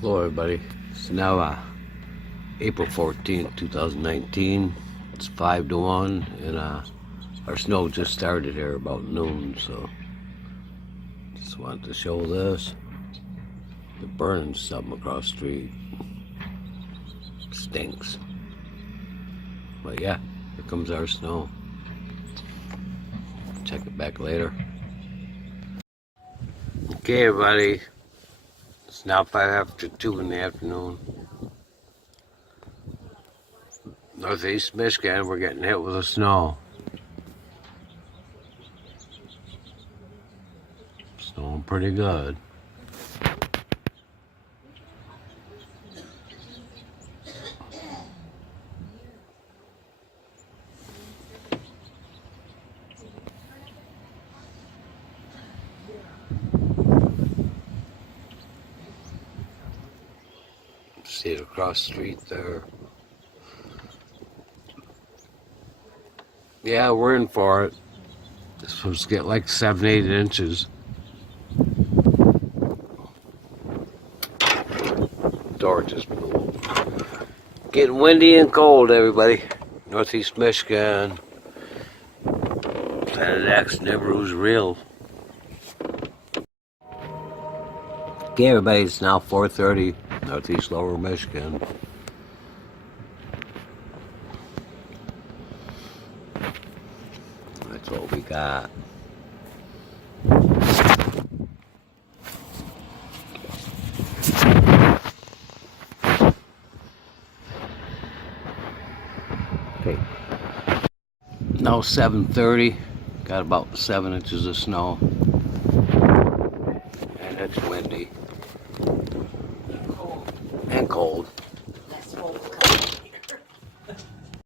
Hello everybody, it's now April 14th, 2019. It's 5 to 1 and our snow just started here about noon, so just wanted to show this. They're burning something across the street. Stinks. But yeah, here comes our snow. Check it back later. Okay everybody, it's now 2 in the afternoon. Northeast Michigan, we're getting hit with the snow. Snowing pretty good. See it across the street there. Yeah, we're in for it. It's supposed to get like 7-8 inches. Door just moved. Getting windy and cold, everybody. Northeast Michigan. Planet X never was real. Okay, everybody, it's now 4:30, Northeast Lower Michigan. That's what we got. Okay. Now 7:30. Got about 7 inches of snow. And it's windy.